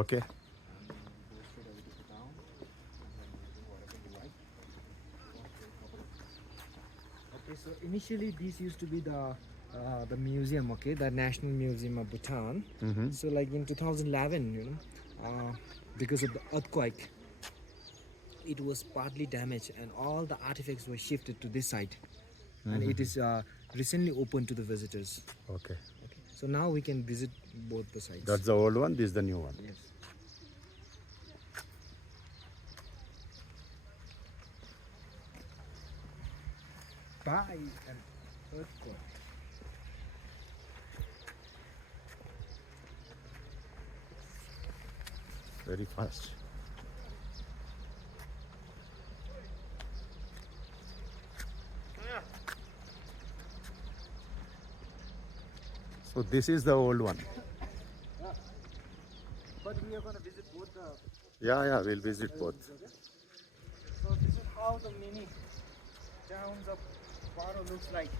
Okay. And then go straight away to the town, and then we'll do whatever you like. Okay, so initially this used to be the museum, okay, the National Museum of Bhutan. Mm-hmm. So like in 2011, because of the earthquake, it was partly damaged and all the artifacts were shifted to this site, and it is recently open to the visitors. Okay. Okay, so now we can visit both the sites. That's the old one. This is the new one. Yes. By an earthquake. Very fast. So this is the old one. But we are going to visit both the Yeah, we'll visit both. okay? So this is how the mini towns of Paro looks like.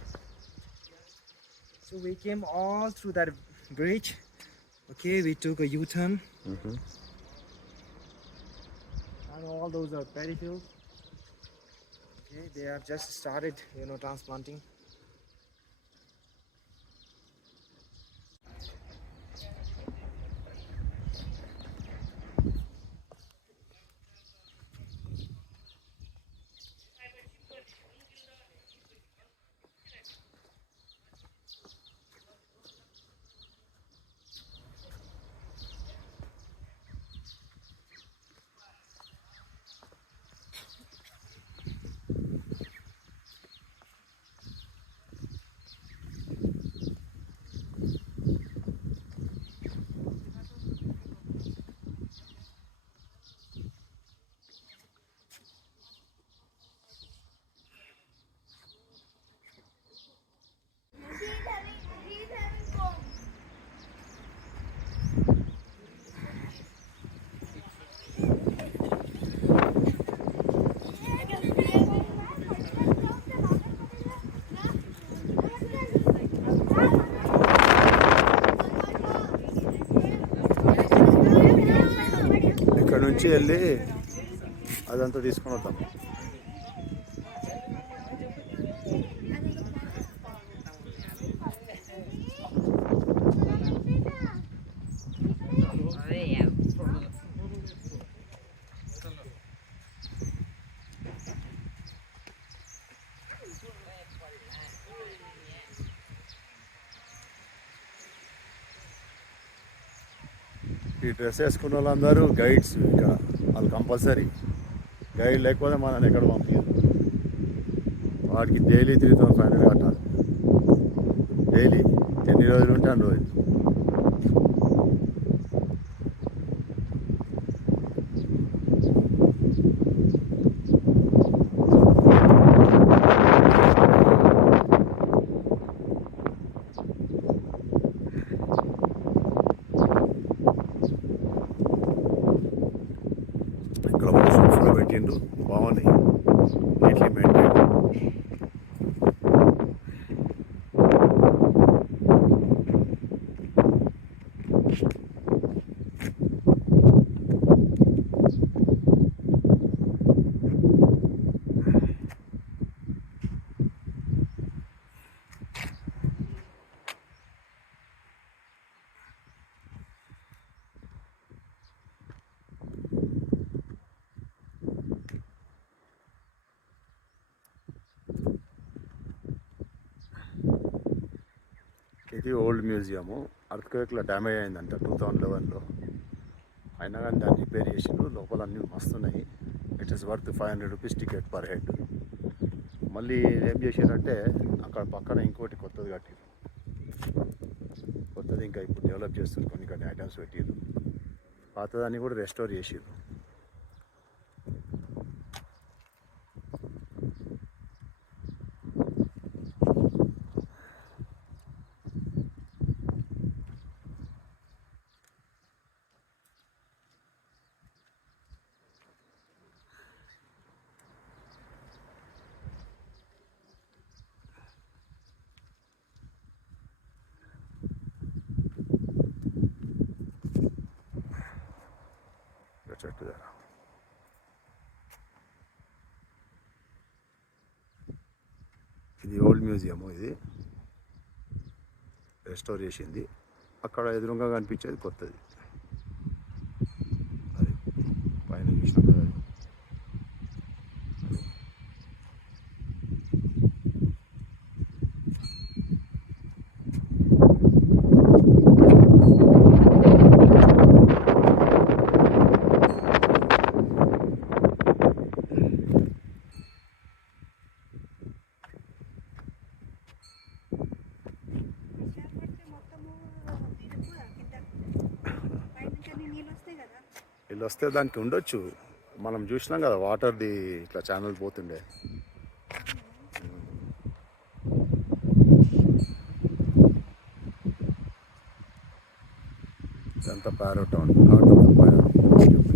So we came all through that bridge. Okay, we took a U-turn, Mm-hmm. and all those are paddy fields. Okay, they have just started, transplanting. He's having cold. ఇక్కడ నుంచి వెళ్ళి అదంతా తీసుకొని వద్దాం. ఈ డ్రెస్ వేసుకున్న వాళ్ళందరూ గైడ్స్ ఇక్కడ, వాళ్ళు కంపల్సరీ గైడ్ లేకపోతే మనల్ని ఎక్కడ పంపించదు. వాడికి డైలీ 3,500 కట్టాలి. డైలీ ఎన్ని రోజులు ఉంటే అన్ని రోజులు. ఇక్కడ వాష్రూమ్స్ కూడా పెట్టిండ్రు, బాగున్నాయి, నీట్లీ మెయింటైన్. ఇది ఓల్డ్ మ్యూజియము. అర్త్క్వేక్లో డ్యామేజ్ అయిందంట 2011లో. అయినా కానీ దాన్ని రిపేర్ చేసిండ్రు. లోపల అన్నీ మస్తున్నాయి. It is worth 500 rupees ticket per head. మళ్ళీ ఏం చేశారంటే అక్కడ పక్కన ఇంకోటి కొత్తది కట్టిరు. కొత్తది ఇంకా ఇప్పుడు డెవలప్ చేస్తారు, కొన్ని ఐటమ్స్ పెట్టిరు. పాతదాన్ని కూడా రెస్టోర్ చేసిరు. పెట్టు. ఇది ఓల్డ్ మ్యూజియము, ఇది రెస్టోర్ చేసింది. అక్కడ ఎదురుగా కనిపించేది కొత్తది. అది పైన చూసినాం కదా, అది. వీళ్ళు వస్తే దానికి ఉండొచ్చు. మనం చూసినాం కదా వాటర్ది ఇట్లా ఛానల్ పోతుండే. ఇదంతా ప్యారో టౌన్, హార్ట్ ఆఫ్ ద ప్యారో.